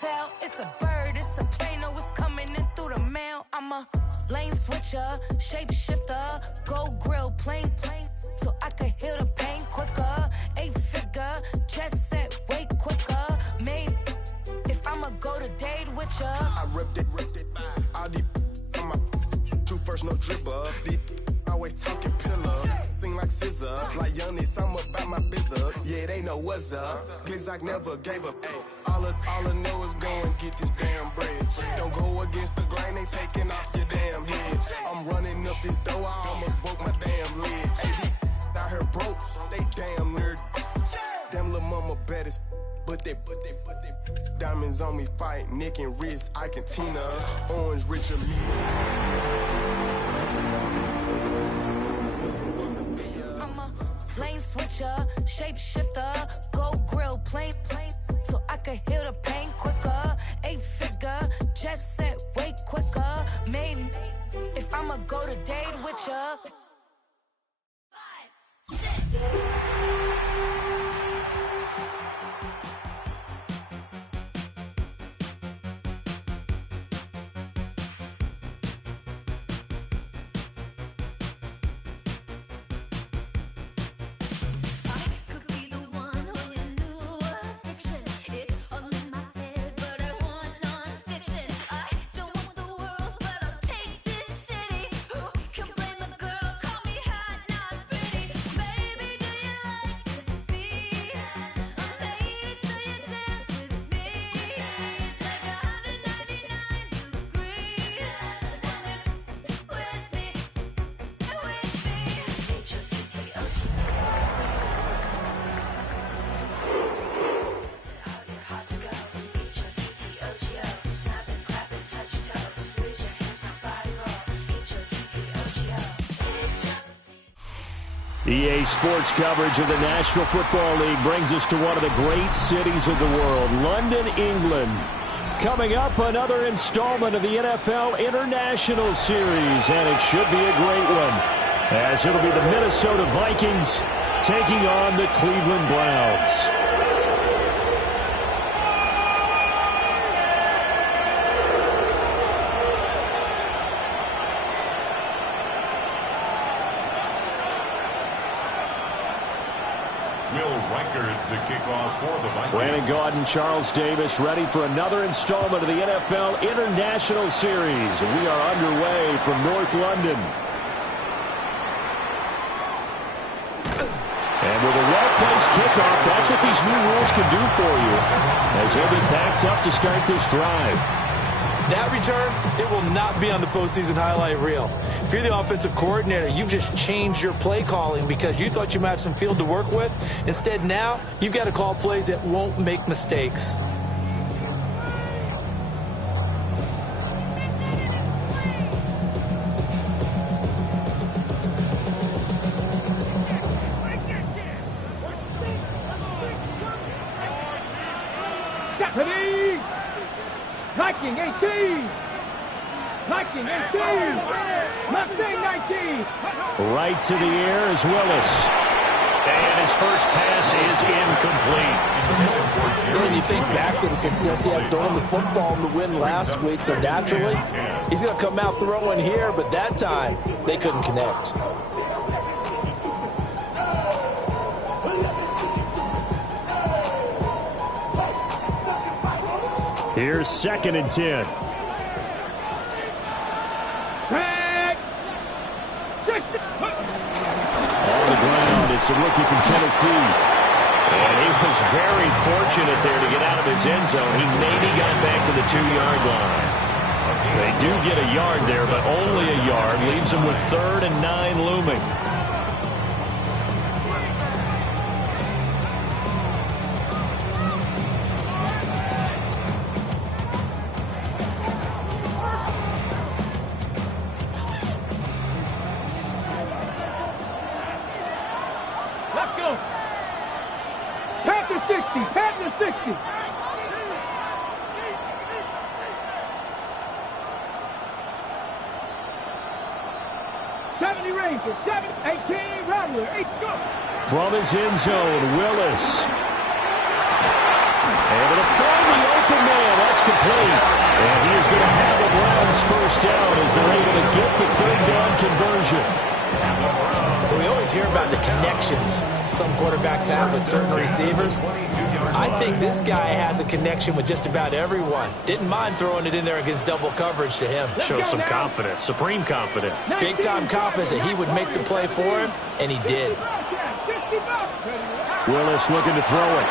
tell. It's a bird, it's a plane, oh, it's coming in through the mail. I'm a lane switcher, shapeshifter, go grill, plane, so I can heal the pain quicker. 8-figure, chest set way quicker. Made if I'ma go to date with ya. I ripped it. All these on my two first, no dribble. These always talking pillar. Thing like scissor. Like youngest, I'm about my business. Yeah, they know what's up. Glizzock never gave up. All I know is go and get this damn bread. Don't go against the grain, they taking off your damn head. I'm running up this door, I almost broke my damn leg. Hey, these out here broke, they damn nerd. Damn little mama bad as but they diamonds on me fight, neck and wrist, I can Tina, orange Richard Lee. I'm a lane switcher, shapeshifter, go grill, plane, so I can heal the pain quicker. 8-figure, just set way quicker. Made if I'ma go to date with ya. 5, 6. EA Sports coverage of the National Football League brings us to one of the great cities of the world, London, England. Coming up, another installment of the NFL International Series, and it should be a great one, as it'll be the Minnesota Vikings taking on the Cleveland Browns. Brandon Gaud and Charles Davis ready for another installment of the NFL International Series. We are underway from North London. And with a well-placed kickoff, that's what these new rules can do for you, as they'll be packed up to start this drive. That return, it will not be on the postseason highlight reel. If you're the offensive coordinator, you've just changed your play calling because you thought you might have some field to work with. Instead, now, you've got to call plays that won't make mistakes. Deputy! Viking 18! Viking 18! Mustang 19! Right to the air is Willis. And his first pass is incomplete. When you think back to the success he had throwing the football in the win last week, so naturally, he's going to come out throwing here, but that time, they couldn't connect. Here's 2nd and 10. On the ground, it's a rookie from Tennessee. And he was very fortunate there to get out of his end zone. He maybe got back to the 2-yard line. They do get a yard there, but only a yard. Leaves them with 3rd and 9 looming. Let's go. Panther 60. Panther 60. Rangers. 7, 18, Rattler. 8, go. From his end zone, Willis. Able to find the open man. That's complete. And he is going to have the Browns first down as they're able to get the third down conversion. We always hear about the connections some quarterbacks have with certain receivers. I think this guy has a connection with just about everyone. Didn't mind throwing it in there against double coverage to him. Shows some confidence, supreme confidence. Big-time confidence that he would make the play for him, and he did. Willis looking to throw it.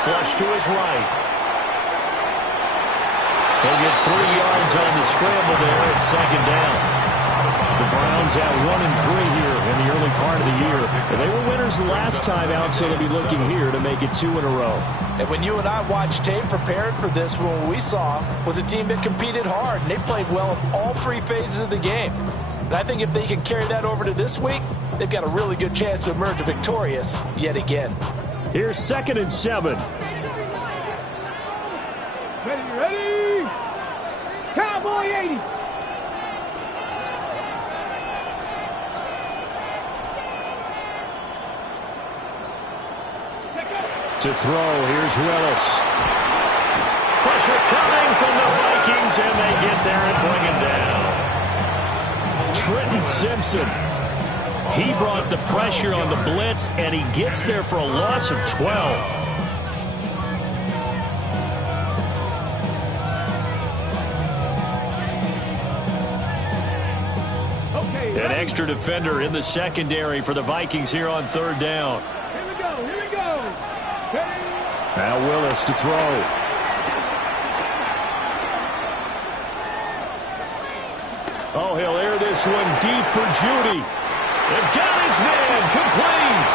Flush to his right. He'll get 3 yards on the scramble there at second down. The Browns at 1-3 here in the early part of the year. And they were winners the last time out, so they'll be looking here to make it 2 in a row. And when you and I watched tape prepared for this, what we saw was a team that competed hard, and they played well in all 3 phases of the game. And I think if they can carry that over to this week, they've got a really good chance to emerge victorious yet again. Here's 2nd and 7. Ready? Cowboy 80. To throw, here's Willis. Pressure coming from the Vikings, and they get there and bring him down. Trenton Simpson. He brought the pressure on the blitz, and he gets there for a loss of 12. An extra defender in the secondary for the Vikings here on 3rd down. Here we go. Now Willis to throw. Oh, he'll air this one deep for Judy. They've got his man complete.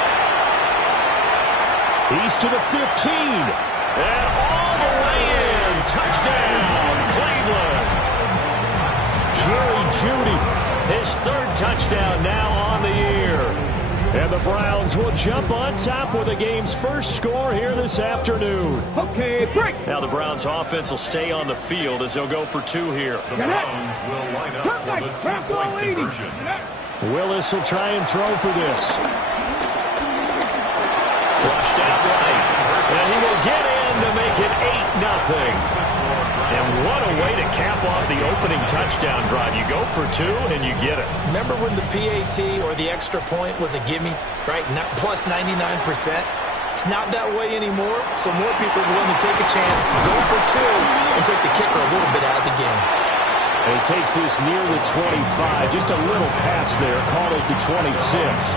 He's to the 15. And all the way in. Touchdown, Cleveland. Jerry Judy, his 3rd touchdown now on the year. And the Browns will jump on top with the game's first score here this afternoon. Okay, break. Now the Browns offense will stay on the field as they'll go for 2 here. The Browns will line up for the two-point conversion. Willis will try and throw for this. Flushed out right. And he will get in to make it 8-0. And what a way to cap off the opening touchdown drive. You go for 2 and you get it. Remember when the PAT or the extra point was a gimme, right? Not plus 99%. It's not that way anymore, so more people are willing to take a chance, go for 2, and take the kicker a little bit out of the game. And he takes this near the 25. Just a little pass there. Called it the 26.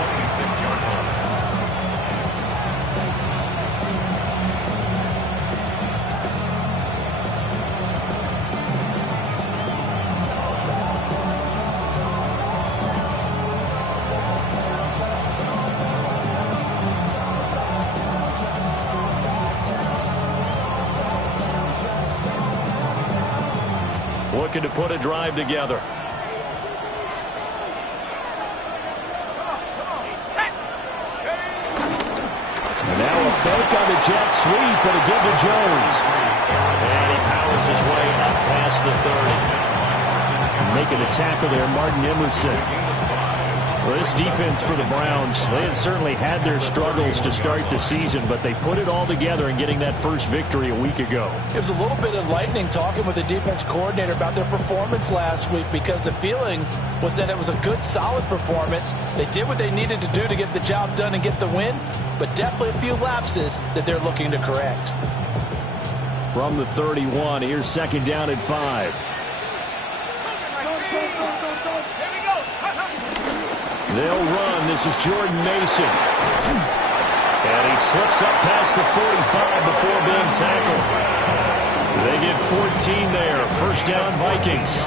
Looking to put a drive together. And now a fake on the jet sweep, but a give to Jones. And he powers his way up past the 30. Making the tackle there, Martin Emerson. Well, this defense for the Browns, they had certainly had their struggles to start the season, but they put it all together in getting that first victory a week ago. It was a little bit enlightening talking with the defense coordinator about their performance last week, because the feeling was that it was a good, solid performance. They did what they needed to do to get the job done and get the win, but definitely a few lapses that they're looking to correct. From the 31, here's 2nd down and 5. They'll run. This is Jordan Mason. And he slips up past the 45 before being tackled. They get 14 there. First down, Vikings.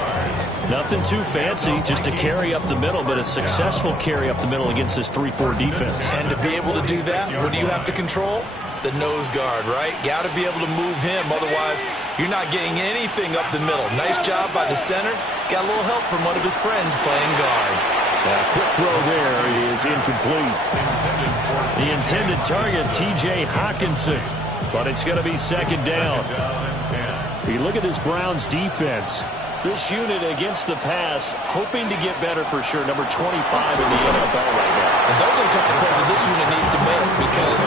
Nothing too fancy, just a carry up the middle, but a successful carry up the middle against this 3-4 defense. And to be able to do that, what do you have to control? The nose guard, right? Got to be able to move him. Otherwise, you're not getting anything up the middle. Nice job by the center. Got a little help from one of his friends playing guard. Quick throw there is incomplete. The intended target, T.J. Hawkinson, but it's going to be 2nd down. You look at this Browns defense. This unit against the pass, hoping to get better for sure. Number 25 in the NFL right now. And those are the kind of plays that this unit needs to make, because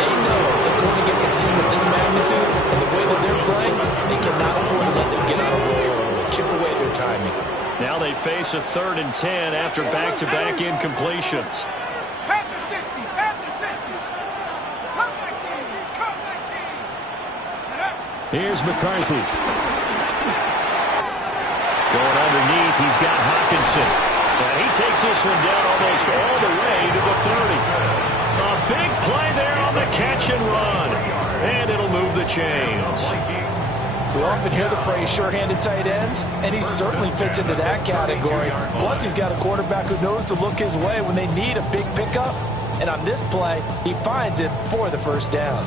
they know that going against a team of this magnitude and the way that they're playing, they cannot afford to let them get on a roll or chip away their timing. Now they face a 3rd and 10 after back-to-back incompletions. At the 60, at the 60. Come my team, come my team. Here's McCarthy. Going underneath, he's got Hawkinson. And he takes this one down almost all the way to the 30. A big play there on the catch and run. And it'll move the chains. We often hear the phrase sure-handed tight ends, and he certainly fits into that category. Plus, he's got a quarterback who knows to look his way when they need a big pickup. And on this play, he finds it for the first down.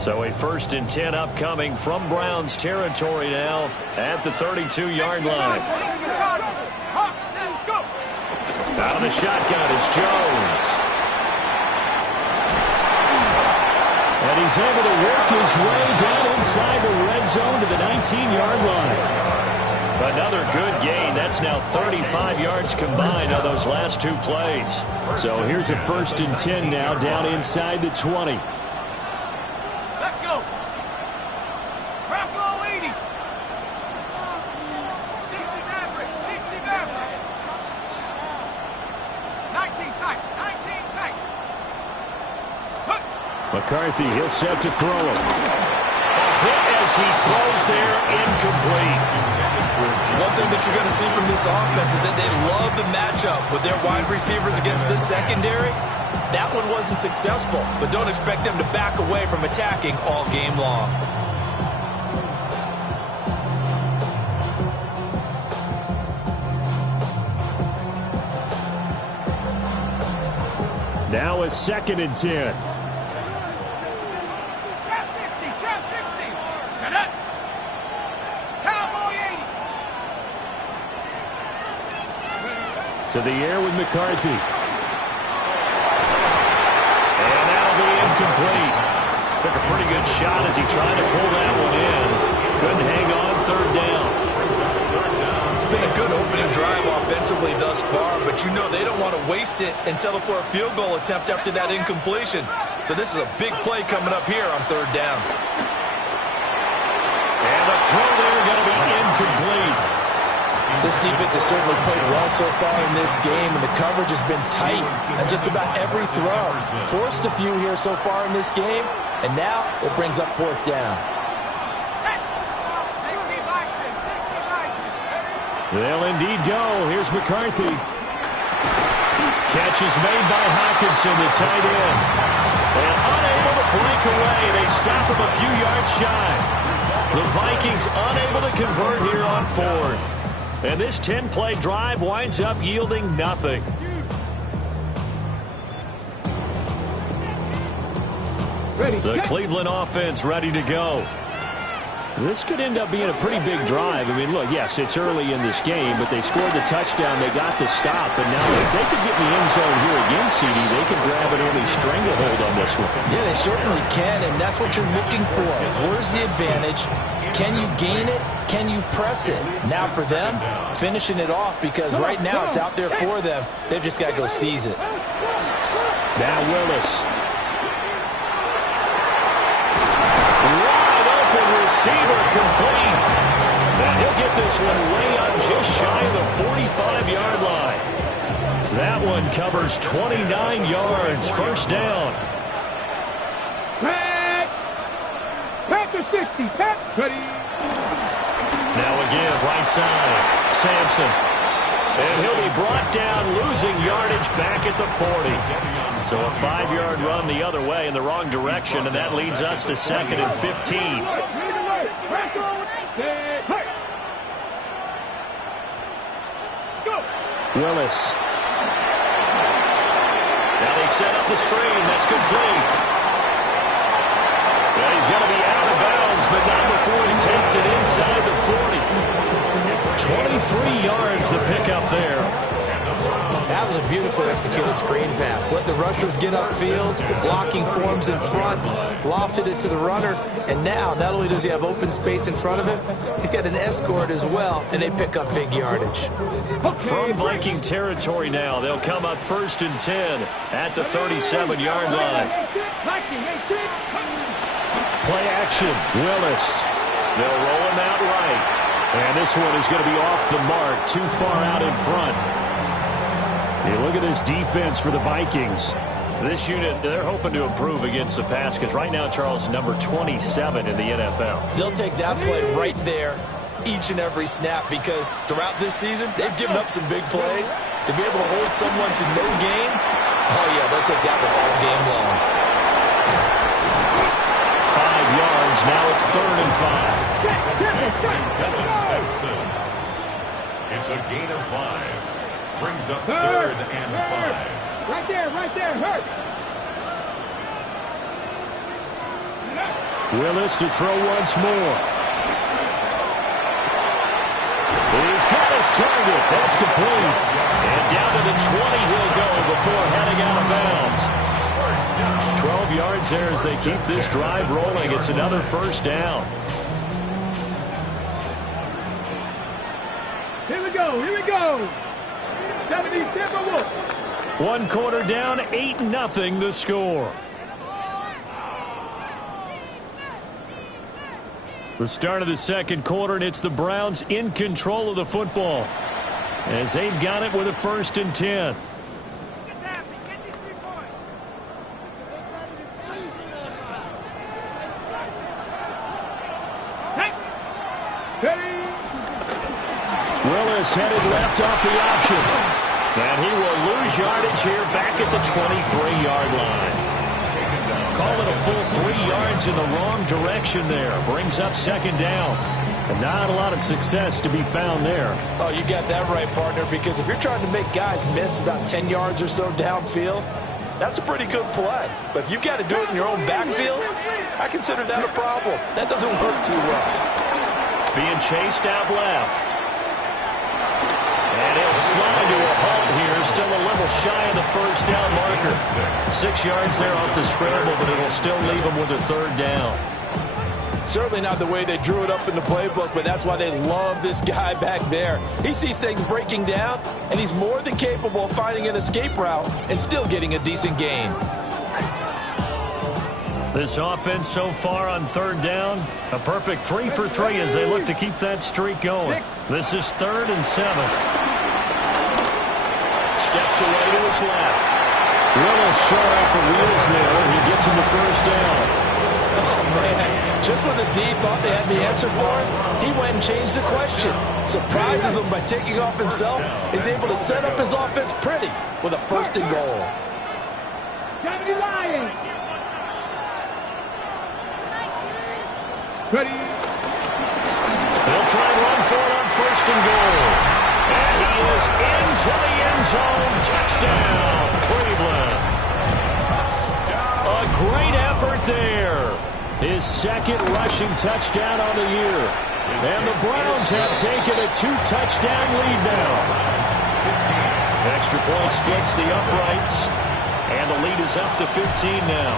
So a 1st and 10 upcoming from Browns territory now at the 32-yard line. Out of the shotgun, it's Jones. And he's able to work his way down inside the red zone to the 19-yard line. Another good gain. That's now 35 yards combined on those last 2 plays. So here's a 1st and 10 now down inside the 20. Let's go. Bravo 80. 60 Maverick, 60 Maverick. 19 tight, 19 tight. McCarthy, he'll set to throw him. A hit as he throws there, incomplete. One thing that you're going to see from this offense is that they love the matchup with their wide receivers against this secondary. That one wasn't successful, but don't expect them to back away from attacking all game long. Now a 2nd and 10. Trap 60, trap 60. Set up. Cowboy 80. To the air with McCarthy. And that'll be incomplete. Took a pretty good shot as he tried to pull that one in. Couldn't hang on 3rd down. It's been a good opening drive offensively thus far, but you know they don't want to waste it and settle for a field goal attempt after that incompletion. So this is a big play coming up here on 3rd down. And the throw there going to be incomplete. This defense has certainly played well so far in this game, and the coverage has been tight on just about every throw. Forced a few here so far in this game, and now it brings up 4th down. They'll indeed go. Here's McCarthy. Catch is made by Hawkinson, the tight end. And unable to break away. They stop him a few yards shy. The Vikings unable to convert here on 4th. And this 10-play drive winds up yielding nothing. The Cleveland offense ready to go. This could end up being a pretty big drive. I mean, look, yes, it's early in this game, but they scored the touchdown. They got the stop. And now if they could get in the end zone here again, CD, they could grab an early stranglehold on this one. Yeah, they certainly can, and that's what you're looking for. Where's the advantage? Can you gain it? Can you press it? Now for them, finishing it off, because right now it's out there for them. They've just got to go seize it. Now Willis. Receiver complete. And he'll get this one way up just shy of the 45-yard line. That one covers 29 yards. 1st down. Pass to 60. Pass. Now again, right side. Sampson. And he'll be brought down, losing yardage back at the 40. So a 5-yard run the other way in the wrong direction, and that leads us to 2nd and 15. Willis. Now they set up the screen. That's complete. And he's going to be out of bounds, but not before he takes it inside the 40. 23 yards the pickup there. was a beautifully executed screen pass. Let the rushers get upfield, the blocking forms in front, lofted it to the runner, and now not only does he have open space in front of him, he's got an escort as well, and they pick up big yardage. From Viking territory now, they'll come up 1st and 10 at the 37-yard line. Play action, Willis. They'll roll him out right. And this one is going to be off the mark, too far out in front. You look at this defense for the Vikings. This unit, they're hoping to improve against the pass because right now, Charles, number 27 in the NFL. They'll take that play right there each and every snap because throughout this season, they've given up some big plays. To be able to hold someone to no gain, oh, yeah, they'll take that one all game long. 5 yards. Now it's 3rd and 5. It's a gain of 5. Brings up 3rd and 5. Right there, hurt. Willis to throw once more. He's got his target. That's complete. And down to the 20 he'll go before heading out of bounds. 12 yards there as they keep this drive rolling. It's another 1st down. Here we go. 77. 1 quarter down, 8-0 the score. The start of the 2nd quarter, and it's the Browns in control of the football as they've got it with a 1st and 10. Willis headed left off the option. And he will lose yardage here back at the 23-yard line. Call it a full 3 yards in the wrong direction there. Brings up 2nd down. And not a lot of success to be found there. Oh, you got that right, partner, because if you're trying to make guys miss about 10 yards or so downfield, that's a pretty good play. But if you've got to do it in your own backfield, I consider that a problem. That doesn't work too well. Being chased out left. And he'll slide to a halt here. Still a little shy of the 1st down marker. 6 yards there off the scramble, but it'll still leave him with a 3rd down. Certainly not the way they drew it up in the playbook, but that's why they love this guy back there. He sees things breaking down, and he's more than capable of finding an escape route and still getting a decent gain. This offense so far on 3rd down, a perfect 3 for 3 as they look to keep that streak going. This is 3rd and 7. Steps away to his left. Willis short off the wheels there, and he gets him the 1st down. Oh, man. Just when the D thought they had the answer for it, he went and changed the question. Surprises him by taking off himself. He's able to set up his offense pretty with a 1st and goal. Ready. They'll try and run for it on 1st and goal. And he is into the end zone. Touchdown, Cleveland. A great effort there. His 2nd rushing touchdown on the year. And the Browns have taken a 2-touchdown lead now. Extra point splits the uprights. And the lead is up to 15 now.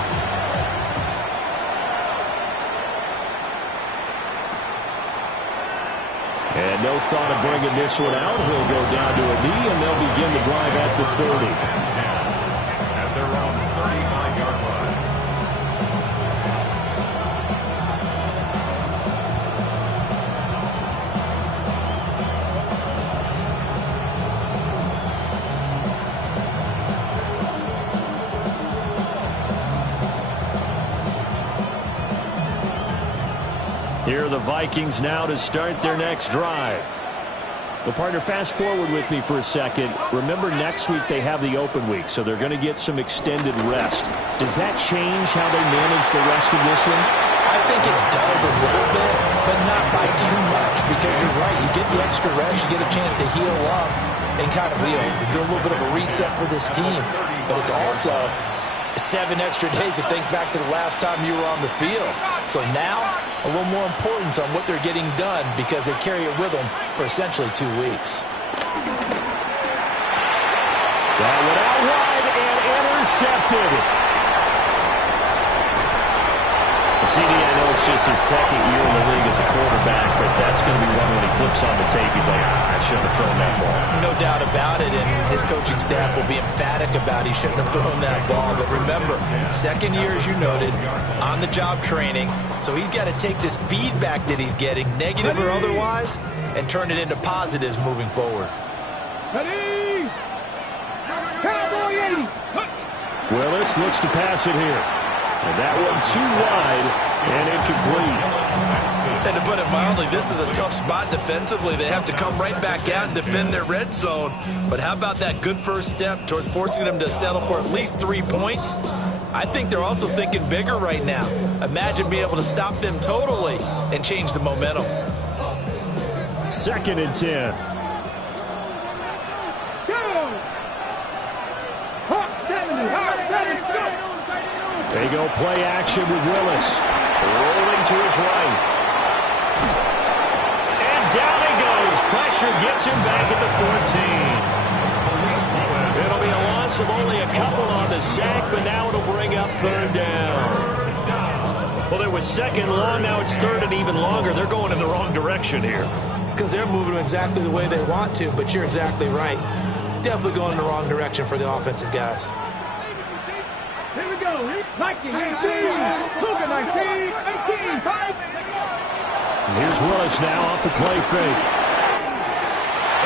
And no thought of bringing this one out. He'll go down to a knee, and they'll begin the drive at the 30. At their own 35-yard line. Here are the Vikings now to start their next drive. Well, partner, fast forward with me for a second. Remember, next week they have the open week, so they're going to get some extended rest. Does that change how they manage the rest of this one? I think it does a little bit, but not by too much, because you're right. You get the extra rest, you get a chance to heal up and kind of, do a little bit of a reset for this team. But it's also 7 extra days to think back to the last time you were on the field. So now, a little more importance on what they're getting done because they carry it with them for essentially 2 weeks. That went out wide and intercepted. CD, I know it's just his second year in the league as a quarterback, but that's going to be one when he flips on the tape. He's like, I shouldn't have thrown that ball. No doubt about it, and his coaching staff will be emphatic about he shouldn't have thrown that ball. But remember, second year, as you noted, on-the-job training, so he's got to take this feedback that he's getting, negative or otherwise, and turn it into positives moving forward. Ready? Cowboy 80. Willis looks to pass it here. And that one too wide and incomplete. And to put it mildly, this is a tough spot defensively. They have to come right back out and defend their red zone. But how about that good first step towards forcing them to settle for at least 3 points? I think they're also thinking bigger right now. Imagine being able to stop them totally and change the momentum. 2nd and 10. They go play action with Willis. Rolling to his right. And down he goes. Pressure gets him back at the 14. It'll be a loss of only a couple on the sack, but now it'll bring up 3rd down. Well, it was 2nd long. Now it's 3rd and even longer. They're going in the wrong direction here. Because they're moving exactly the way they want to, but you're exactly right. Definitely going in the wrong direction for the offensive guys. Here we go. Vikings 18. Cougar 19. 18. 5. Here's Willis now off the play fake.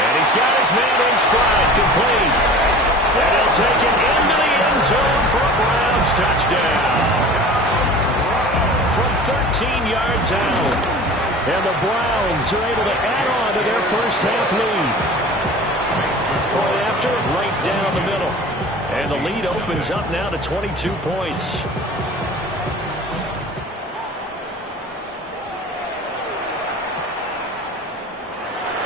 And he's got his man in stride, complete. And he'll take it into the end zone for a Browns touchdown. From 13 yards out. And the Browns are able to add on to their first half lead. Point after, right down the middle. And the lead opens up now to 22 points.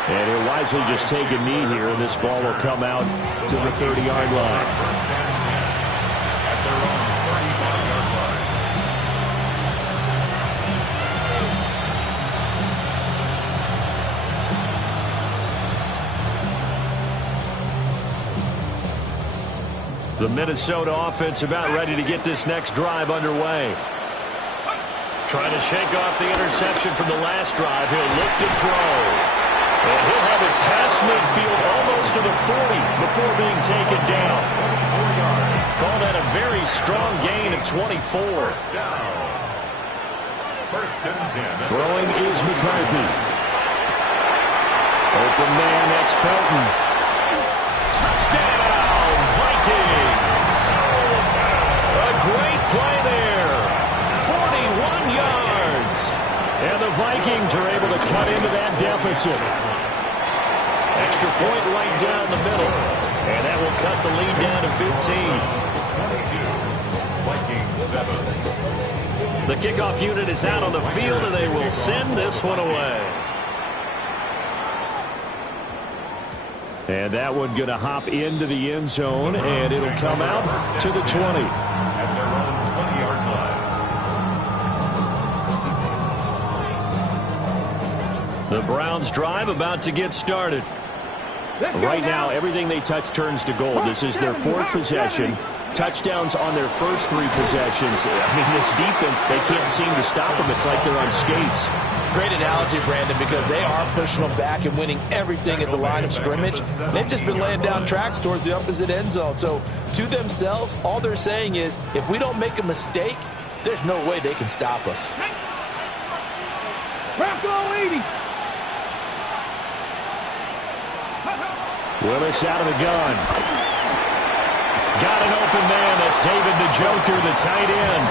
And he'll wisely just take a knee here, and this ball will come out to the 30-yard line. The Minnesota offense about ready to get this next drive underway. Trying to shake off the interception from the last drive. He'll look to throw. And he'll have it past midfield almost to the 40 before being taken down. Call that a very strong gain of 24. Throwing is McCarthy. Open man, that's Felton. Touchdown, Vikings! A great play there. 41 yards. And the Vikings are able to cut into that deficit. Extra point right down the middle. And that will cut the lead down to 15. 22, Vikings 7. The kickoff unit is out on the field, and they will send this one away. And that one going to hop into the end zone, and it'll come out to the 20. At their own 20-yard line. The Browns drive about to get started. Right now, everything they touch turns to gold. This is their 4th possession. Touchdowns on their first 3 possessions. I mean, this defense, they can't seem to stop them. It's like they're on skates. Great analogy, Brandon, because they are pushing them back and winning everything at the line of scrimmage. They've just been laying down tracks towards the opposite end zone. So, to themselves, all they're saying is, if we don't make a mistake, there's no way they can stop us. Bronco 80. Willis out of the gun. Got an open man. That's David Njoku, the tight end.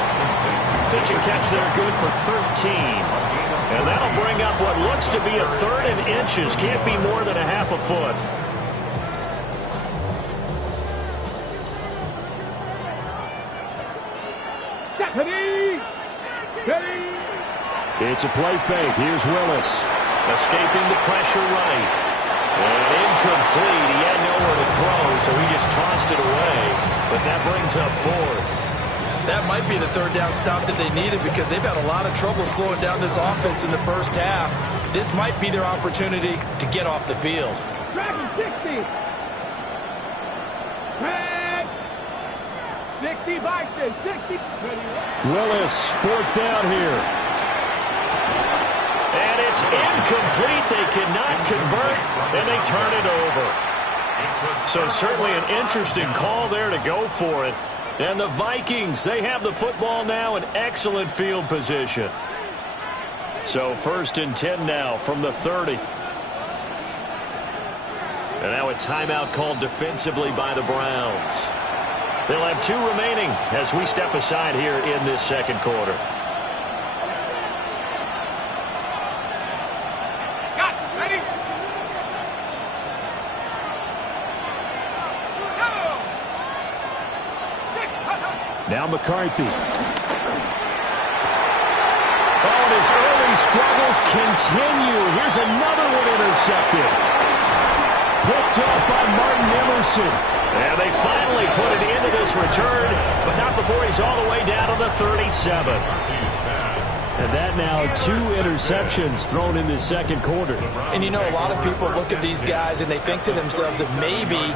Pitch and catch there, good for 13. And that'll bring up what looks to be a 3rd and inches. Can't be more than a half a foot. It's a play fake. Here's Willis. Escaping the pressure right. And incomplete. He had nowhere to throw, so he just tossed it away. But that brings up 4th. That might be the 3rd down stop that they needed because they've had a lot of trouble slowing down this offense in the first half. This might be their opportunity to get off the field. Dragon 60. 60 Vikings, 60. Willis, fourth down here. And it's incomplete. They cannot convert, and they turn it over. So certainly an interesting call there to go for it. And the Vikings, they have the football now in excellent field position. So 1st and 10 now from the 30. And now a timeout called defensively by the Browns. They'll have 2 remaining as we step aside here in this second quarter. Now McCarthy. Oh, and his early struggles continue. Here's another one intercepted. Picked up by Martin Emerson. And they finally put it into this return, but not before he's all the way down to the 37. And that now 2 interceptions thrown in this second quarter. And you know, a lot of people look at these guys and they think to themselves that maybe,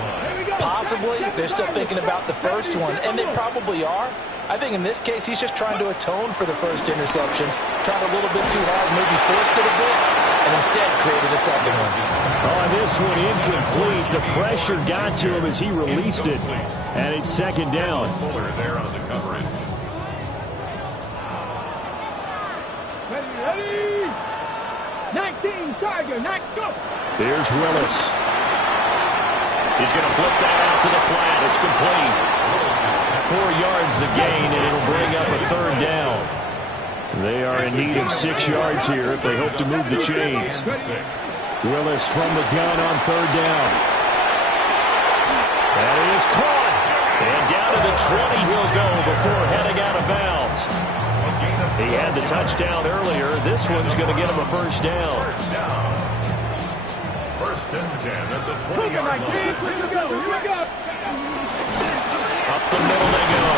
possibly, they're still thinking about the first one, and they probably are. I think in this case, he's just trying to atone for the first interception, tried a little bit too hard, maybe forced it a bit, and instead created a second one. Oh, this one incomplete. The pressure got to him as he released it, and it's second down. There on the coverage. Ready? 19, Tiger, 9, go. Here's Willis. He's going to flip that out to the flat. It's complete. 4 yards the gain, and it'll bring up a 3rd down. They are in need of 6 yards here if they hope to move the chains. Willis from the gun on 3rd down. That is caught. And down to the 20 he'll go before heading out of bounds. He had the touchdown earlier. This one's going to get him a 1st down. 1st and 10 at the 20-yard line. Here we go. Up the middle they go.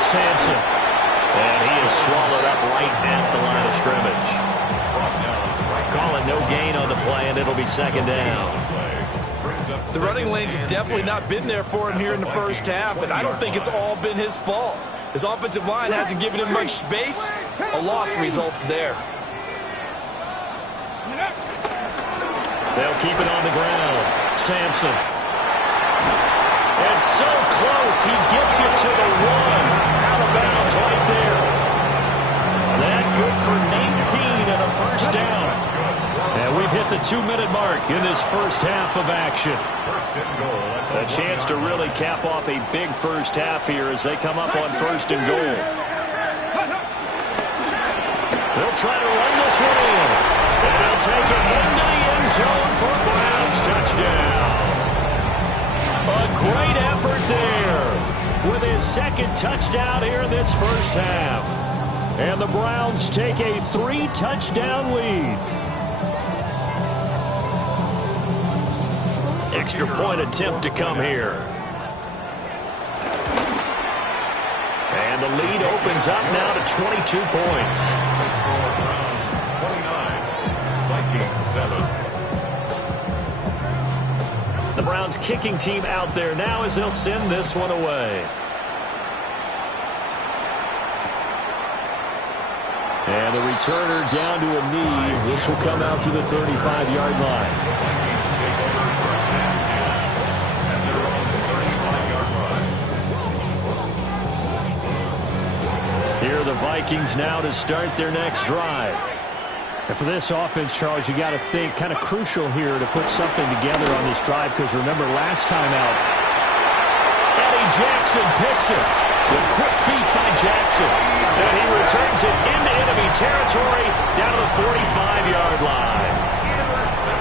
Sampson. And he is swallowed up right at the line of scrimmage. Calling no gain on the play, and it'll be 2nd down. The running lanes have definitely not been there for him here in the first half, and I don't think it's all been his fault. His offensive line hasn't given him much space. A loss results there. They'll keep it on the ground. Sampson. And so close, he gets it to the 1. Out of bounds right there. That good for 19 and a 1st down. And we've hit the 2-minute mark in this first half of action. A chance to really cap off a big first half here as they come up on 1st and goal. They'll try to run this one in. And they'll take it into the end zone for Browns touchdown. A great effort there with his 2nd touchdown here in this first half. And the Browns take a 3-touchdown lead. Extra point attempt to come here. And the lead opens up now to 22 points. Browns 29, Vikings 7. The Browns kicking team out there now as they'll send this one away. And the returner down to a knee. This will come out to the 35-yard line. Here are the Vikings now to start their next drive. And for this offense, Charles, you got to think kind of crucial here to put something together on this drive, because remember last time out, Eddie Jackson picks it. With quick feet by Jackson. And he returns it into enemy territory down to the 45-yard line.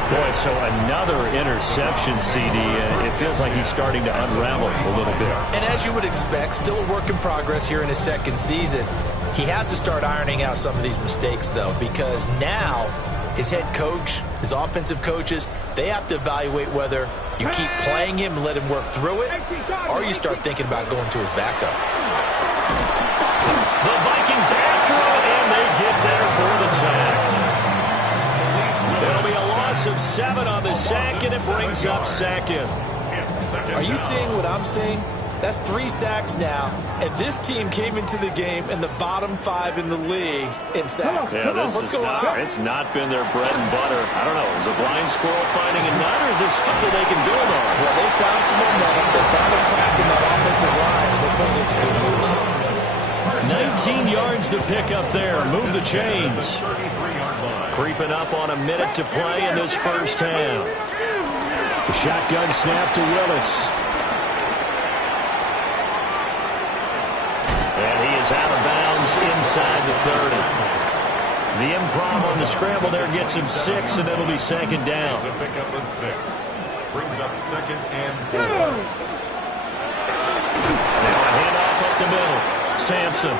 Boy, so another interception, CD. It feels like he's starting to unravel a little bit. And as you would expect, still a work in progress here in his 2nd season. He has to start ironing out some of these mistakes, though, because now his head coach, his offensive coaches, they have to evaluate whether you keep playing him and let him work through it, or you start thinking about going to his backup. The Vikings after him, and they get there for the sack. There'll be a loss of 7 on the sack, and it brings up 2nd. Are you seeing what I'm seeing? That's 3 sacks now, and this team came into the game in the bottom 5 in the league in sacks. Yeah, it's not been their bread and butter. I don't know. Is a blind squirrel finding a nut, or is this something they can build on? Well, they found some momentum. They found a crack in that offensive line, and they're putting it to good use. 19 yards to pick up there. Move the chains. Creeping up on a minute to play in this first half. The shotgun snap to Willis. And he is out of bounds inside the 30. The improv on the scramble there gets him 6, and it'll be second down. It's a pickup of 6. Brings up 2nd and 4. Now a handoff up the middle. Sampson.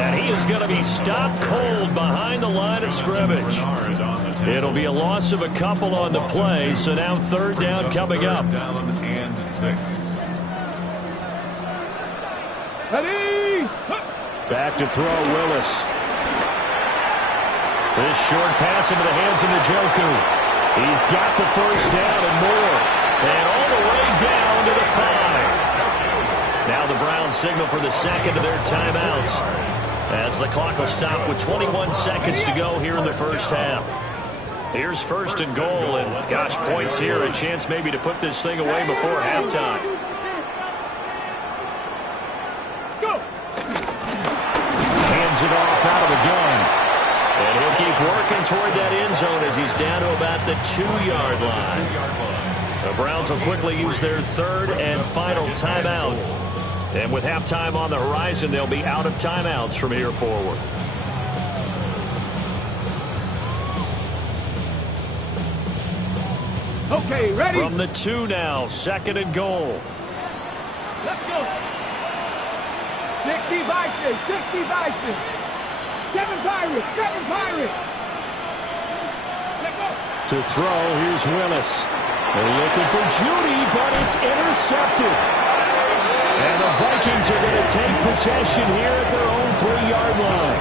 And he is going to be stopped cold behind the line of scrimmage. It'll be a loss of a couple on the play, so now third down coming up. Down and 6. Ready? Back to throw Willis. This short pass into the hands of Njoku. He's got the first down and more. And all the way down to the 5. Now the Browns signal for the second of their timeouts, as the clock will stop with 21 seconds to go here in the first half. Here's first and goal, and gosh, points here, a chance maybe to put this thing away before halftime. Let's go. Hands it off out of the gun. And he'll keep working toward that end zone as he's down to about the 2-yard line. The Browns will quickly use their third and final timeout. And with halftime on the horizon, they'll be out of timeouts from here forward. Okay, ready? From the 2 now, second and goal. Let's go. 60 Vikings, 60 Vikings. 7 Pirates, 7 Pirates. Let's go. To throw, here's Willis. They're looking for Judy, but it's intercepted. And the Vikings are going to take possession here at their own 3-yard line.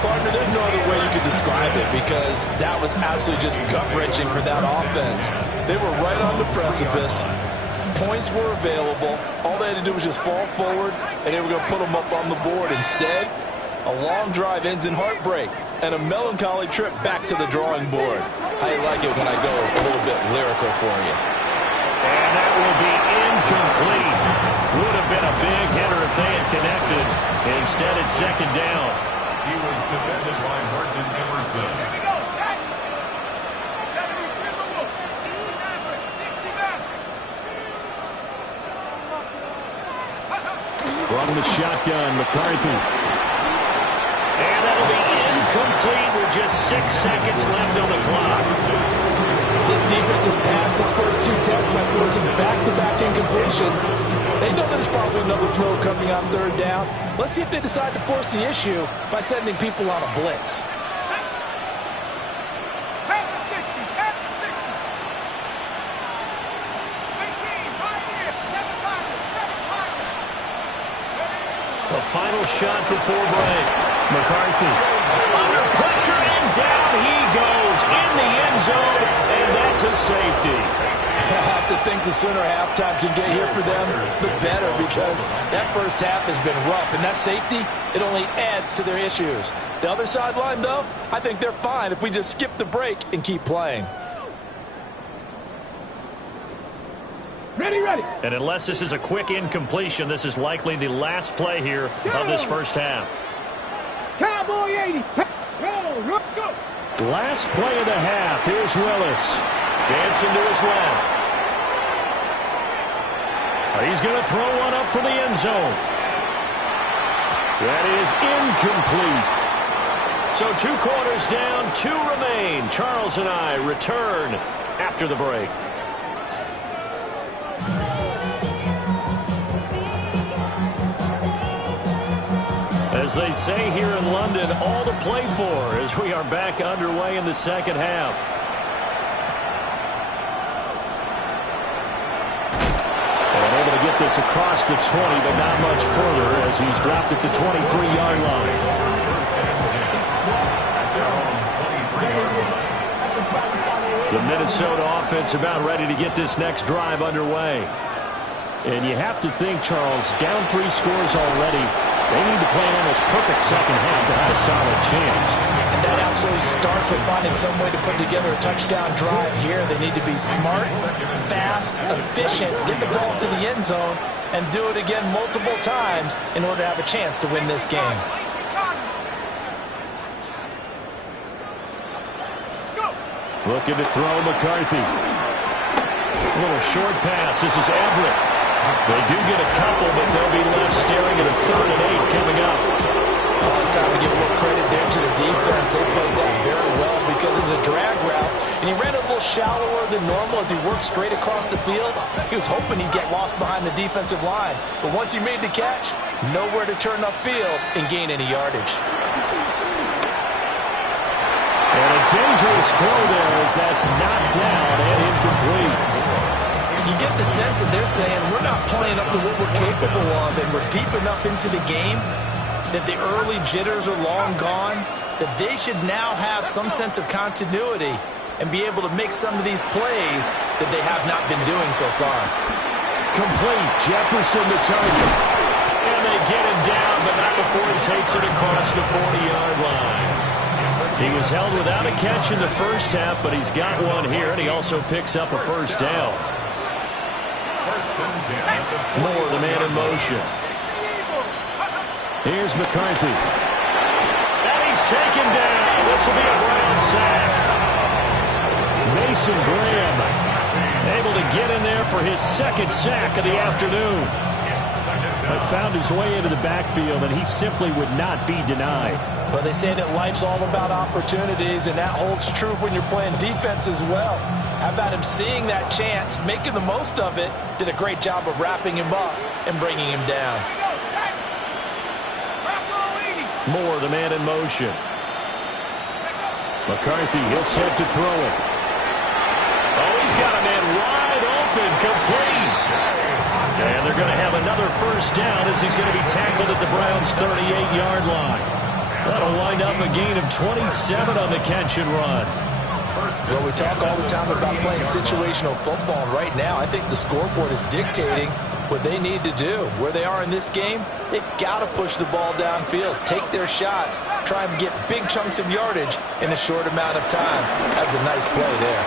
Partner, there's no other way you could describe it, because that was absolutely just gut-wrenching for that offense. They were right on the precipice. Points were available. All they had to do was just fall forward, and they were going to put them up on the board. Instead, a long drive ends in heartbreak and a melancholy trip back to the drawing board. I like it when I go a little bit lyrical for you. And that will be incomplete. Would have been a big hitter if they had connected. Instead, it's second down. He was defended by Martin Emerson. Here we go, set. 72 move. 69. From the shotgun, McCarthy. And that'll be incomplete with just 6 seconds left on the clock. This defense has passed its first 2 tests by forcing back-to-back incompletions. They know there's probably another throw coming on third down. Let's see if they decide to force the issue by sending people on a blitz. Half the 60, half the 60. 18, right here. 7 Pirates, 7 Pirates. The final shot before break. McCarthy under pressure, and down he goes in the end zone, and that's a safety. I have to think the sooner halftime can get here for them, the better, because that first half has been rough, and that safety, it only adds to their issues. The other sideline, though, I think they're fine if we just skip the break and keep playing. Ready, ready. And unless this is a quick incompletion, this is likely the last play here of this first half. Cowboy 80. Go, go. Last play of the half. Here's Willis. Dancing to his left. He's going to throw one up for the end zone. That is incomplete. So 2 quarters down, 2 remain. Charles and I return after the break. As they say here in London, all to play for as we are back underway in the second half. And able to get this across the 20, but not much further as he's dropped at the 23-yard line. The Minnesota offense about ready to get this next drive underway. And you have to think, Charles, down 3 scores already. They need to play an almost perfect second half to have a solid chance. And that absolutely starts with finding some way to put together a touchdown drive here. They need to be smart, fast, efficient, get the ball to the end zone, and do it again multiple times in order to have a chance to win this game. Looking to throw McCarthy. A little short pass. This is Everett. They do get a couple, but they'll be left staring at a 3rd and 8 coming up. Well, it's time to give a little credit there to the defense. They played that very well because it was a drag route, and he ran a little shallower than normal as he worked straight across the field. He was hoping he'd get lost behind the defensive line, but once he made the catch, nowhere to turn upfield and gain any yardage. And a dangerous throw there as that's knocked down and incomplete. You get the sense that they're saying we're not playing up to what we're capable of, and we're deep enough into the game that the early jitters are long gone, that they should now have some sense of continuity and be able to make some of these plays that they have not been doing so far. Complete. Jefferson the target. And they get him down, but not before he takes it across the 40-yard line. He was held without a catch in the first half, but he's got one here, and he also picks up a first down. Moore, the man in motion. Here's McCarthy. And he's taken down. This will be a Brown sack. Mason Graham able to get in there for his 2nd sack of the afternoon. But found his way into the backfield, and he simply would not be denied. Well, they say that life's all about opportunities, and that holds true when you're playing defense as well. How about him seeing that chance, making the most of it, did a great job of wrapping him up and bringing him down. Moore, the man in motion. McCarthy, he'll set to throw it. Oh, he's got a man wide open, complete. And they're going to have another first down as he's going to be tackled at the Browns' 38-yard line. That'll wind up a gain of 27 on the catch and run. Well, we talk all the time about playing situational football. Right now, I think the scoreboard is dictating what they need to do. Where they are in this game, they've got to push the ball downfield, take their shots, try and get big chunks of yardage in a short amount of time. That was a nice play there.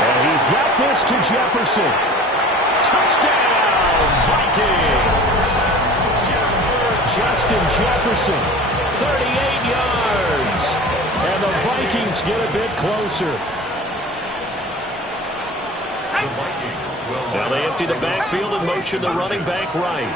And he's got this to Jefferson. Touchdown, Vikings! Justin Jefferson, 38 yards. And the Vikings get a bit closer. Now they empty the backfield and motion the running back right.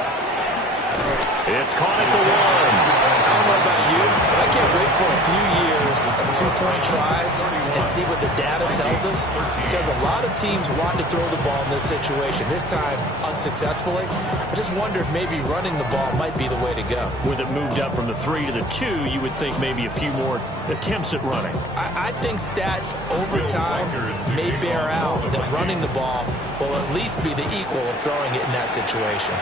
It's caught at the 1. I don't know about you, but I can't wait for a few years of 2-point tries and see what the data tells us, because a lot of teams want to throw the ball in this situation, this time unsuccessfully. I just wonder if maybe running the ball might be the way to go. With it moved up from the 3 to the 2, you would think maybe a few more attempts at running. I think stats over time may bear out that running the ball will at least be the equal of throwing it in that situation.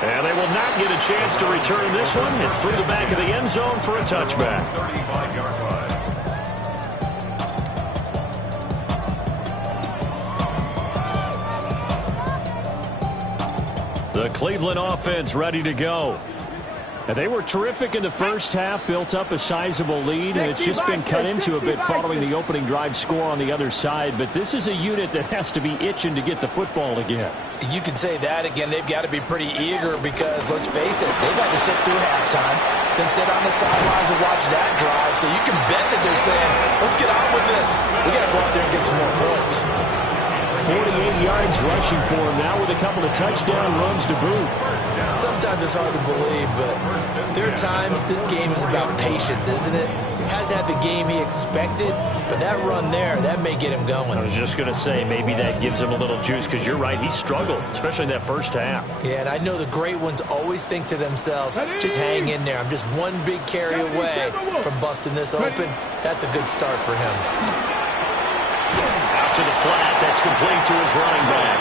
And they will not get a chance to return this one. It's through the back of the end zone for a touchback. 35-yard line. The Cleveland offense ready to go. And they were terrific in the first half, built up a sizable lead, and it's just been cut into a bit following the opening drive score on the other side. But this is a unit that has to be itching to get the football again. You can say that again. They've got to be pretty eager because, let's face it, they've had to sit through halftime, then sit on the sidelines and watch that drive. So you can bet that they're saying, let's get on with this. We got to go out there and get some more points. 48 yards rushing for him now with a couple of touchdown runs to boot. Sometimes it's hard to believe, but there are times this game is about patience, isn't it? Has had the game he expected, but that run there, that may get him going. I was just going to say, maybe that gives him a little juice, because you're right, he struggled, especially in that first half. Yeah, and I know the great ones always think to themselves, just hang in there. I'm just one big carry away from busting this open. That's a good start for him. Out to the flat, that's complete to his running back.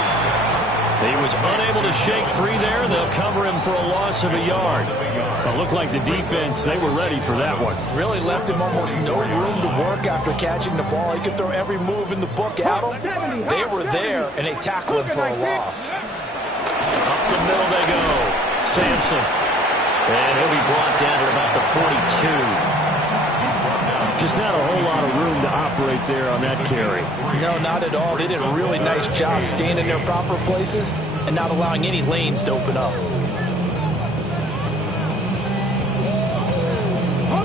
He was unable to shake free there. They'll cover him for a loss of a yard. It looked like the defense, they were ready for that one. Really left him almost no room to work after catching the ball. He could throw every move in the book at him. They were there, and they tackled him for a loss. Up the middle they go. Sampson. And he'll be brought down at about the 42. Just not a whole lot of room to operate there on that carry. No, not at all. They did a really nice job staying in their proper places and not allowing any lanes to open up.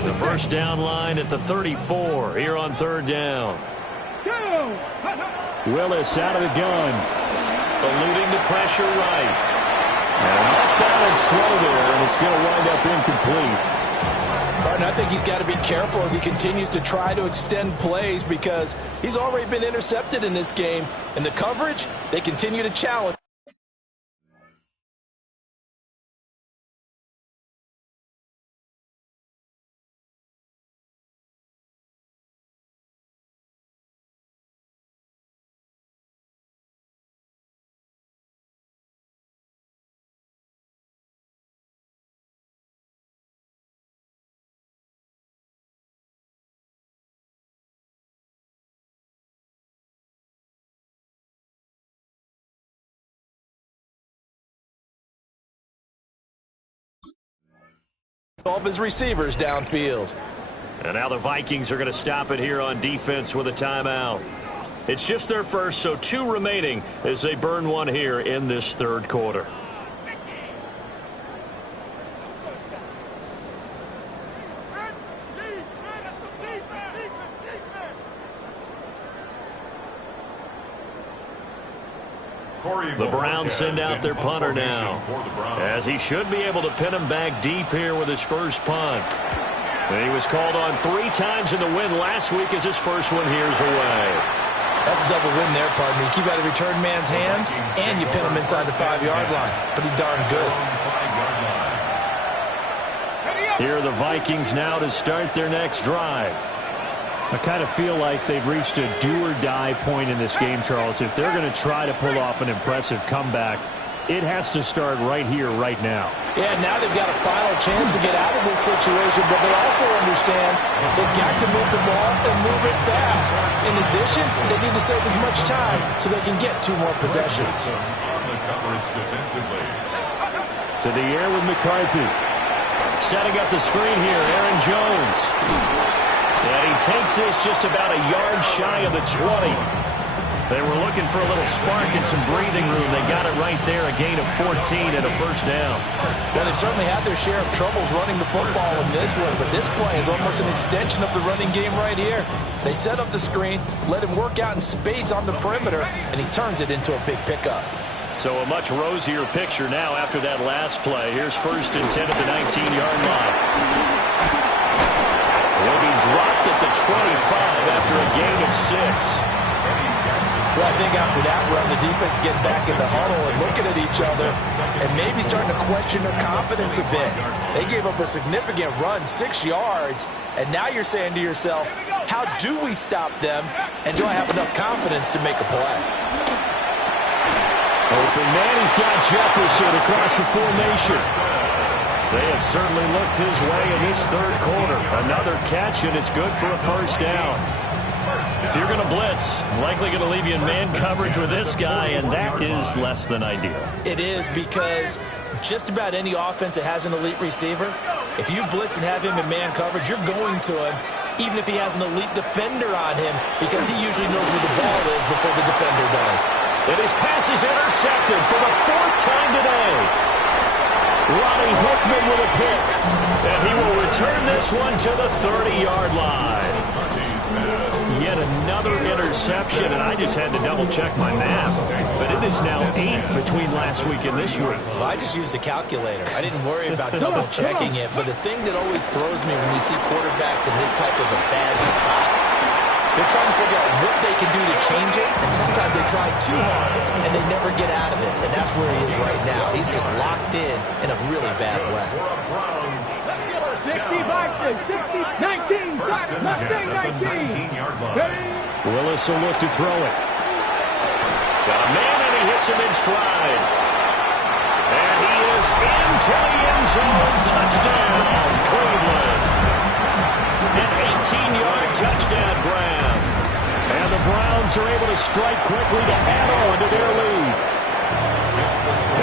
The first down line at the 34 here on third down. Willis out of the gun. Eluding the pressure right. And off balance throw there, and it's going to wind up incomplete. Barton, I think he's got to be careful as he continues to try to extend plays because he's already been intercepted in this game. And the coverage, they continue to challenge. All of his receivers downfield. And now the Vikings are going to stop it here on defense with a timeout. It's just their first, so 2 remaining as they burn one here in this third quarter. The Browns send out their punter now, as he should be able to pin him back deep here with his first punt. And he was called on 3 times in the win last week as his first one here's away. That's a double win there, partner. You keep out of return man's hands, and you pin him inside the 5-yard line. Pretty darn good. Here are the Vikings now to start their next drive. I kind of feel like they've reached a do-or-die point in this game, Charles. If they're going to try to pull off an impressive comeback, it has to start right here, right now. Yeah, now they've got a final chance to get out of this situation, but they also understand they've got to move the ball and move it fast. In addition, they need to save as much time so they can get 2 more possessions. To the air with McCarthy. Setting up the screen here, Aaron Jones. And he takes this just about a yard shy of the 20. They were looking for a little spark and some breathing room. They got it right there, a gain of 14 and a first down. Well, they've certainly had their share of troubles running the football in this one, but this play is almost an extension of the running game right here. They set up the screen, let him work out in space on the perimeter, and he turns it into a big pickup. So a much rosier picture now after that last play. Here's first and 10 at the 19-yard line. He'll be dropped at the 25 after a gain of 6. Well, I think after that run, the defense getting back in the huddle and looking at each other and maybe starting to question their confidence a bit. They gave up a significant run, 6 yards, and now you're saying to yourself, how do we stop them, and do I have enough confidence to make a play? Open man, he's got Jefferson across the formation. They have certainly looked his way in this third quarter. Another catch, and it's good for a first down. If you're going to blitz, likely going to leave you in man coverage with this guy, and that is less than ideal. It is, because just about any offense that has an elite receiver, if you blitz and have him in man coverage, you're going to him, even if he has an elite defender on him, because he usually knows where the ball is before the defender does. And his pass is intercepted for the 4th time today. Ronnie Hickman with a pick. And he will return this one to the 30-yard line. Yet another interception, and I just had to double-check my math. But it is now 8 between last week and this week. Well, I just used a calculator. I didn't worry about double-checking it. But the thing that always throws me when you see quarterbacks in this type of a bad spot, they're trying to figure out what they can do to change it, and sometimes they try too hard, and they never get out of it. And that's where he is right now. He's just locked in a really bad way. 65, 19, 19. Willis will look to throw it. Got a man, and he hits him in stride. And he is into the end zone. Touchdown, Cleveland. An 18-yard touchdown grab. And the Browns are able to strike quickly to add on to their lead.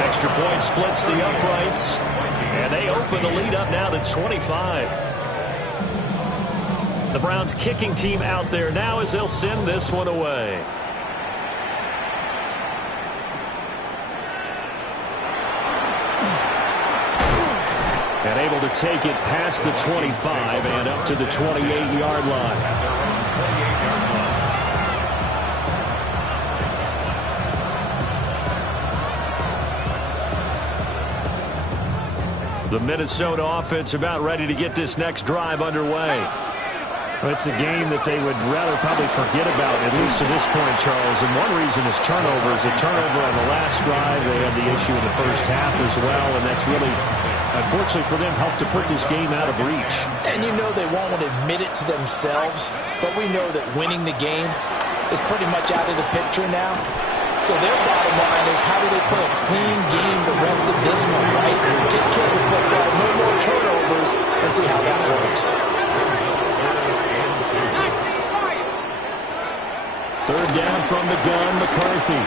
Extra point splits the uprights. And they open the lead up now to 25. The Browns kicking team out there now as they'll send this one away. And able to take it past the 25 and up to the 28-yard line. The Minnesota offense about ready to get this next drive underway. It's a game that they would rather probably forget about, at least to this point, Charles. And one reason is turnovers. A turnover on the last drive. They had the issue in the first half as well, and that's really, unfortunately for them, helped to put this game out of reach. And you know they won't want to admit it to themselves, but we know that winning the game is pretty much out of the picture now. So their bottom line is, how do they play a clean game the rest of this one, right? Take care of the football, no more turnovers, and see how that works. Third down from the gun, McCarthy.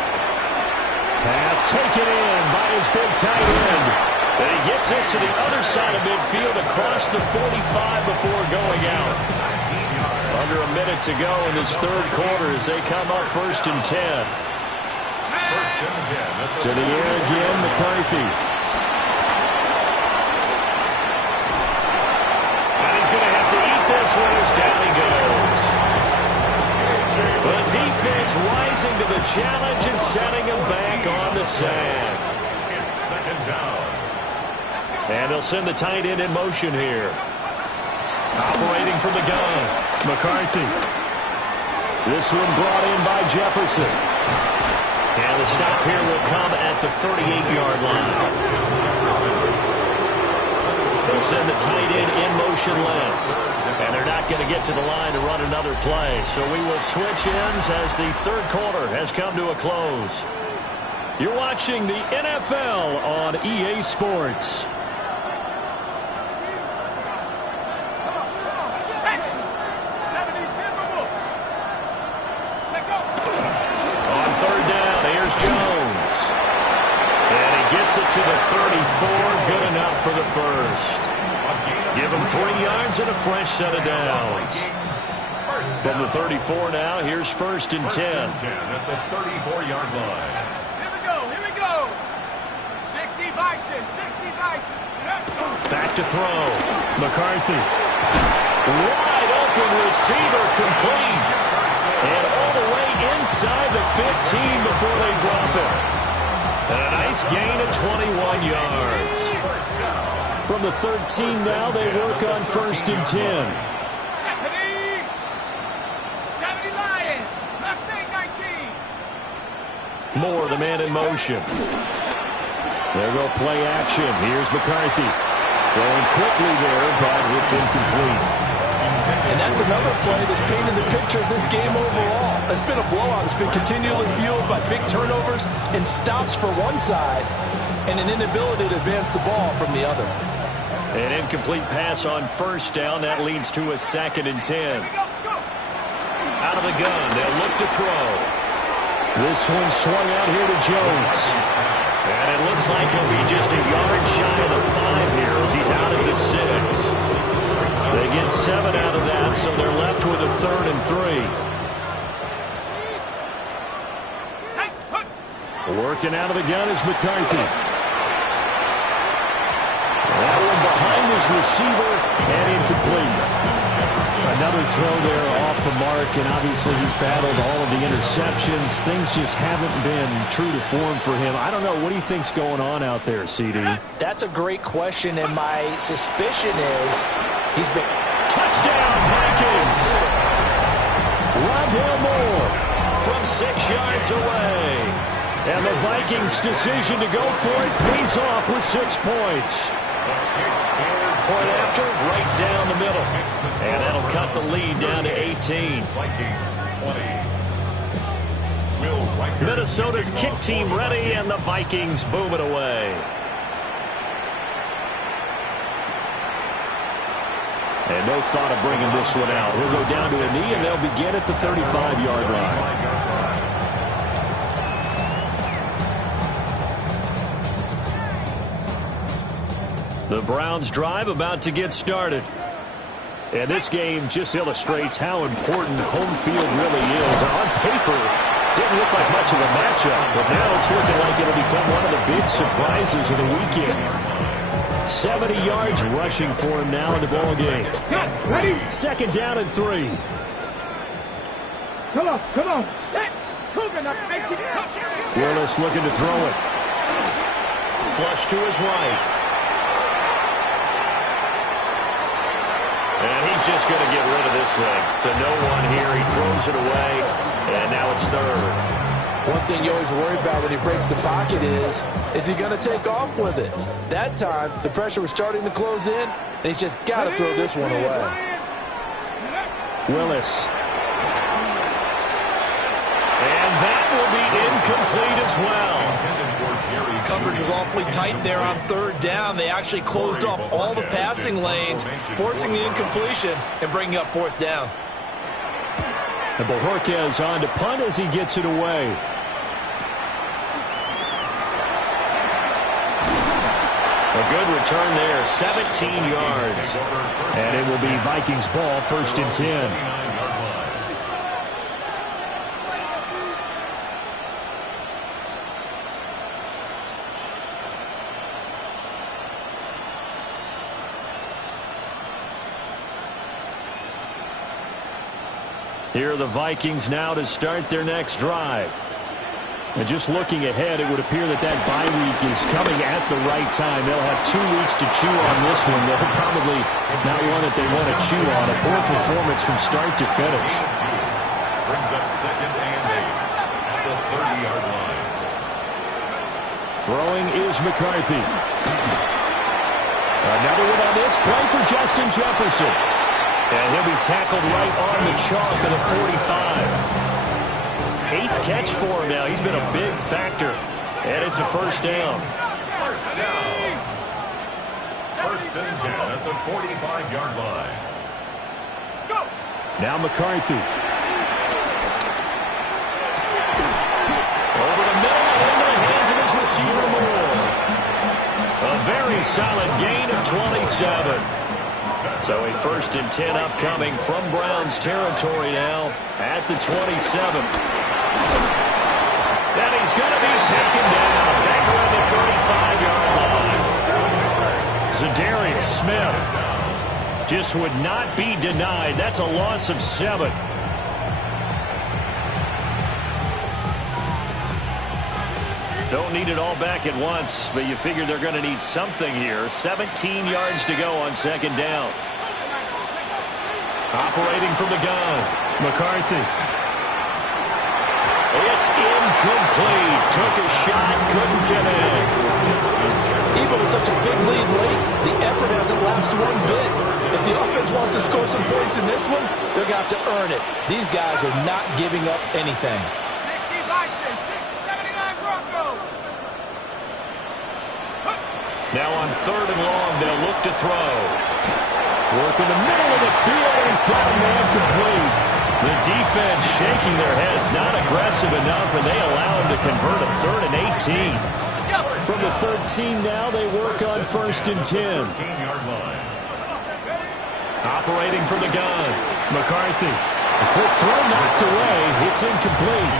Pass taken in by his big tight end. And he gets this to the other side of midfield across the 45 before going out. Under a minute to go in this third quarter as they come up 1st and 10. To the air again, McCarthy. And he's going to have to eat this one as down he goes. The defense rising to the challenge and setting him back on the sack. It's 2nd down. And they'll send the tight end in motion here. Operating from the gun, McCarthy. This one brought in by Jefferson. And the stop here will come at the 38-yard line. They'll send the tight end in motion left. And they're not going to get to the line to run another play. So we will switch ends as the third quarter has come to a close. You're watching the NFL on EA Sports. On third down, here's Jones. And he gets it to the 34. Good enough for the first. Give him 3 yards and a fresh set of downs. From the 34 now, here's 1st and 10. At the 34-yard line. Here we go. 60 Bison, 60 Bison. Back to throw. McCarthy. Wide open receiver complete. And all the way inside the 15 before they drop it. And a nice gain of 21 yards. From the 13 now, they work on 1st and 10. 70 Lions, Mustang 19. Moore, the man in motion. There go play action. Here's McCarthy. Throwing quickly there, but it's incomplete. And that's another play that's painted the picture of this game overall. It's been a blowout. It's been continually fueled by big turnovers and stops for one side and an inability to advance the ball from the other. An incomplete pass on 1st down. That leads to a 2nd and 10. Out of the gun. They'll look to throw. This one swung out here to Jones. And it looks like he'll be just a yard shy of the 5 here as he's out of the 6. They get 7 out of that, so they're left with a 3rd and 3. Working out of the gun is McCarthy. That one behind his receiver and incomplete. Another throw there off the mark, and obviously he's battled all of the interceptions. Things just haven't been true to form for him. I don't know. What do you think's going on out there, CD? That's a great question, and my suspicion is he's been... Touchdown, Vikings! Rondale Moore from 6 yards away. And the Vikings' decision to go for it pays off with 6 points. Point after, right down the middle. And that'll cut the lead down to 18. Vikings 20. Minnesota's kick team ready, and the Vikings boom it away. And no thought of bringing this one out. He'll go down to a knee, and they'll begin at the 35-yard line. The Browns drive about to get started. And this game just illustrates how important home field really is. On paper, didn't look like much of a matchup, but now it's looking like it'll become one of the big surprises of the weekend. 70 yards rushing for him now in the ball game. Second down and 3. Come on. Willis looking to throw it. Flush to his right. And he's just going to get rid of this thing. To no one here. He throws it away, and now it's third. One thing you always worry about when he breaks the pocket is he going to take off with it? That time, the pressure was starting to close in, and he's just got to throw this one away. Willis. And that will be incomplete as well. Coverage was awfully tight there on third down. They actually closed off all the passing lanes, forcing the incompletion and bringing up fourth down. And Bojorquez on to punt as he gets it away. A good return there, 17 yards. And it will be Vikings ball, 1st and 10. Here are the Vikings now to start their next drive. And just looking ahead, it would appear that bye week is coming at the right time. They'll have 2 weeks to chew on this one. They'll probably not one that they want to chew on. A poor performance from start to finish. Brings up 2nd and 8 at the 30-yard line. Throwing is McCarthy. Another one on this play for Justin Jefferson. And he'll be tackled right on the chalk of the 45. 8th catch for him now. He's been a big factor. And it's a first down. First down. 1st and 10 at the 45-yard line. Let's go. Now McCarthy. Over the middle and into the hands of his receiver Moore. A very solid gain of 27. So a 1st and 10 upcoming from Browns territory now at the 27. And he's going to be taken down back around the 35-yard line. Zadarius Smith just would not be denied. That's a loss of 7. Don't need it all back at once, but you figure they're going to need something here. 17 yards to go on 2nd down. Operating from the gun, McCarthy. It's incomplete. Took a shot, couldn't get in. Even with such a big lead late, the effort hasn't lapsed one bit. If the offense wants to score some points in this one, they're going to have to earn it. These guys are not giving up anything. 60 Vikings, 79 Broncos. Now on 3rd and long, they'll look to throw. Work in the middle of the field, and he's got a man complete. The defense shaking their heads, not aggressive enough, and they allow him to convert a 3rd and 18. From the 13 now, they work on 1st and 10. Operating from the gun, McCarthy. A quick throw knocked away. It's incomplete.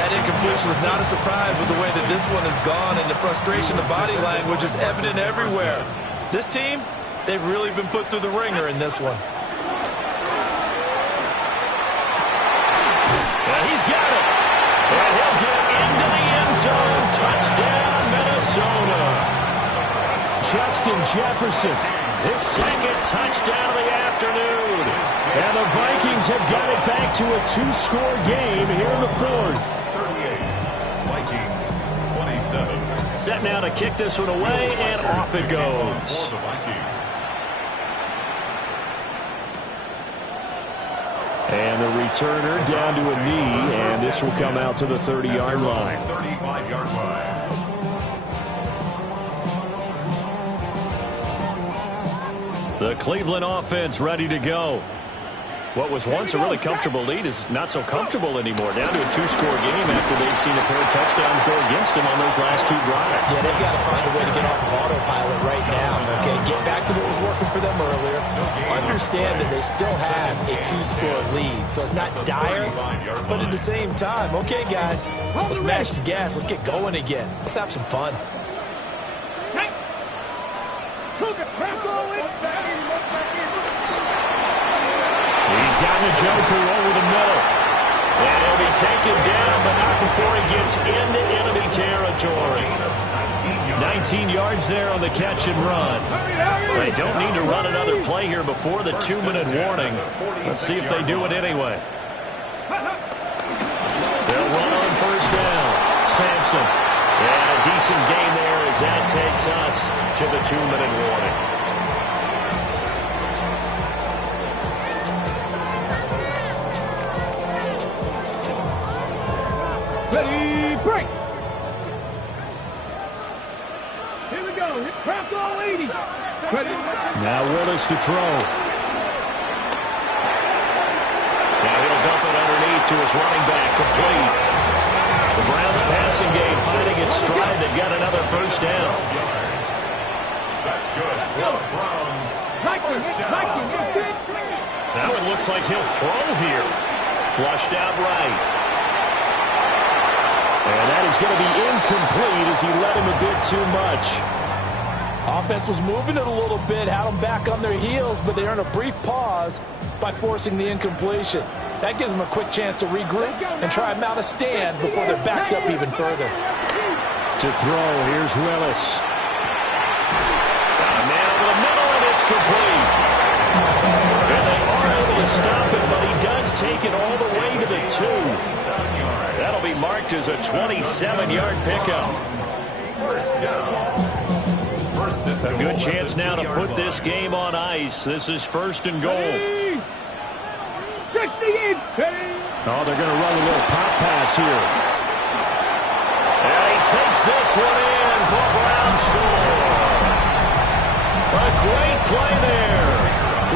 That incompletion is not a surprise with the way that this one has gone, and the frustration of body language is evident everywhere. This team, they've really been put through the ringer in this one. And he's got it. And he'll get into the end zone. Touchdown, Minnesota. Justin Jefferson, his 2nd touchdown of the afternoon. And the Vikings have got it back to a 2-score game here in the 4th. 38, Vikings 27. Set now to kick this one away, and off it goes. And the returner down to a knee, and this will come out to the 30-yard line. 35-yard line. The Cleveland offense ready to go. What was once a really comfortable lead is not so comfortable anymore. Down to a 2-score game after they've seen a pair of touchdowns go against them on those last 2 drives. Yeah, they've got to find a way to get off of autopilot right now. Okay, get back to what was working for them earlier. Understand that they still have a 2-score lead, so it's not dire, but at the same time, okay, guys, let's mash the gas. Let's get going again. Let's have some fun. He's got Njoku over the middle. And he'll be taken down, but not before he gets into enemy territory. 19 yards there on the catch and run. They don't need to run another play here before the 2-minute warning. Let's see if they do it anyway. They'll run on first down. Sampson. And a decent gain there as that takes us to the 2-minute warning. Ready, break. Here we go. Craft all 80. Ready. Now Willis to throw. Now he'll dump it underneath to his running back, complete. The Browns passing game finding its stride. They've got another first down. That's good. For the Browns. Now it looks like he'll throw here. Flushed out right. And that is going to be incomplete as he led him a bit too much. Offense was moving it a little bit, had them back on their heels, but they earned a brief pause by forcing the incompletion. That gives them a quick chance to regroup and try and mount a stand before they're backed up even further. To throw, here's Willis. Got a man over the middle, and it's complete. And they are able to stop it, but he does take it all the way to the 2. That'll be marked as a 27-yard pickup. First down. A good chance now to put this game on ice. This is first and goal. 60 inch. Oh, they're going to run a little pop pass here. And he takes this one in for a Brown score. A great play there.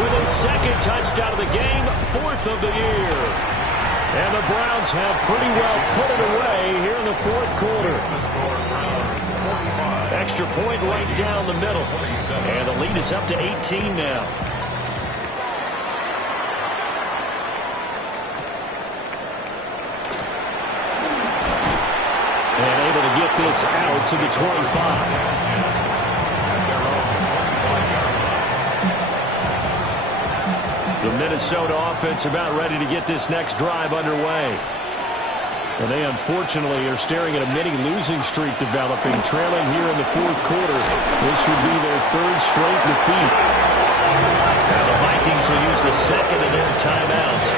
With his second touchdown of the game, 4th of the year. And the Browns have pretty well put it away here in the 4th quarter. Extra point right down the middle. And the lead is up to 18 now. And able to get this out to the 25. The Minnesota offense about ready to get this next drive underway. And they unfortunately are staring at a mini losing streak developing, trailing here in the 4th quarter. This would be their 3rd straight defeat. Now the Vikings will use the second of their timeouts,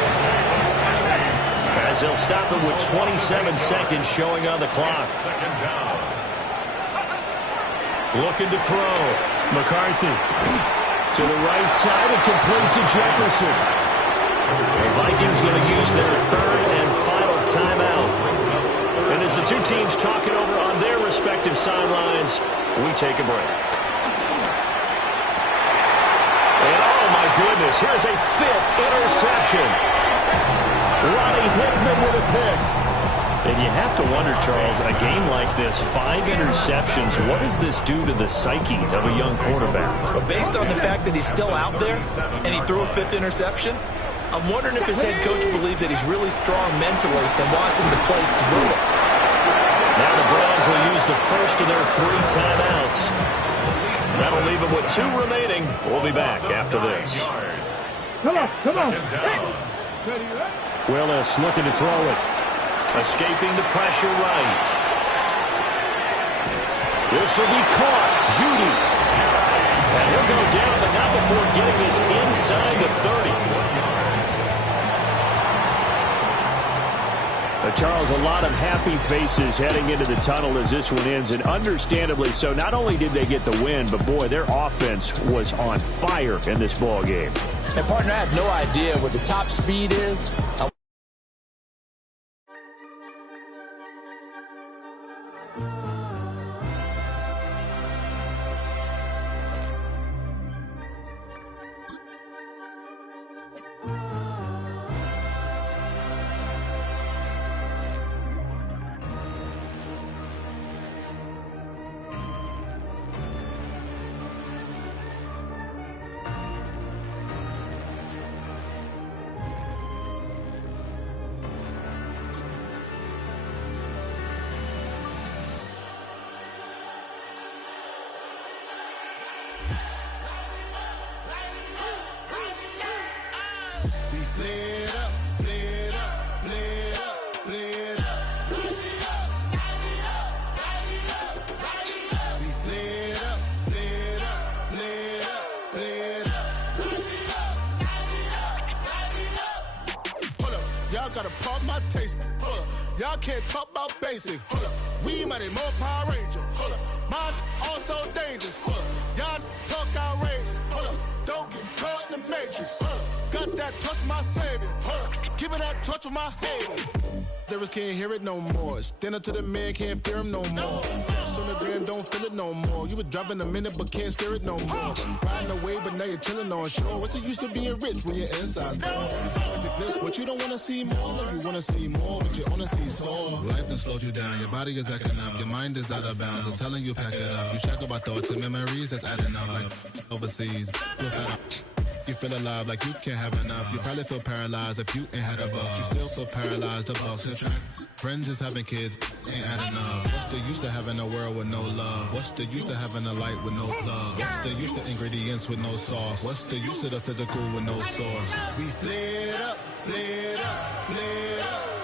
as they'll stop it with 27 seconds showing on the clock. Looking to throw. McCarthy to the right side and complete to Jefferson. The Vikings going to use their 3rd and final timeout. And as the two teams talk it over on their respective sidelines, we take a break. And oh my goodness, here's a 5th interception. Ronnie Hickman with a pick. And you have to wonder, Charles, a game like this, 5 interceptions, what does this do to the psyche of a young quarterback? But based on the fact that he's still out there and he threw a 5th interception, I'm wondering if his head coach believes that he's really strong mentally and wants him to play through it. Now the Browns will use the first of their 3 timeouts. That'll leave them with 2 remaining. We'll be back after this. Come on. Willis looking to throw it. Escaping the pressure right. This will be caught. Judy. And he'll go down, but not before getting this inside the 30. Charles, a lot of happy faces heading into the tunnel as this one ends, and understandably so. Not only did they get the win, but, boy, their offense was on fire in this ball game. And, partner, I have no idea what the top speed is. Gotta pop my taste. Y'all can't talk about basic. We mighty more Power Ranger. Mine also dangerous. Y'all talk outrageous. Don't get caught in the matrix. Got that touch my savior. Give me that touch of my head. Lyrics can't hear it no more. Stand up to the man, can't fear him no more. Sonogram don't feel it no more. You were driving a minute but can't steer it no more. Riding away but now you're chilling on shore. What's the use of being rich when your inside's poor? This what you don't wanna see more. You wanna see more, but you only see soul. Life done slowed you down. Your body is acting up. Your mind is out of bounds. It's telling you pack it up. You check about thoughts and memories that's adding up like overseas. You feel alive like you can't have enough. You probably feel paralyzed if you ain't had a buck. You still feel paralyzed. The bucks and track. Friends is having kids ain't adding up. What's the use of having a world with no love? What's the use of having a light with no plug? What's the use of ingredients with no sauce? What's the use of the physical with no source? We flared up, flared up, flared up.